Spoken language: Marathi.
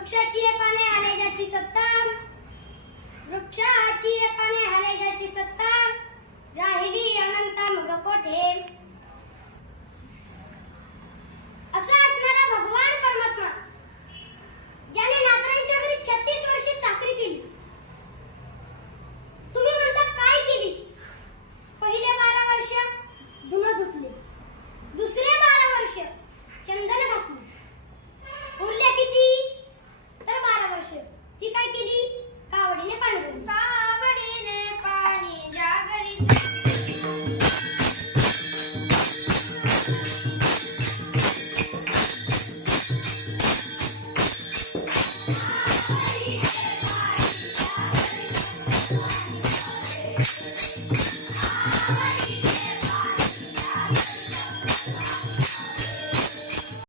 वृक्षाची पाने हाले ज्याची सत्ता, वृक्षाची पाने हाले ज्याची सत्ता, राहिली अनंता मग कोठे. असा असणारा भगवान परमात्मा ज्याने नातरांच्या घरी 36 वर्षे चाकरी केली. तुम्ही म्हणता काय केली? पहिले 12 वर्ष धुणं धुतले, दुसरे 12 वर्ष चंदन घासले, उरल्या किती तर 12 वर्ष ती काय केली? कावडीने पाणी भरली.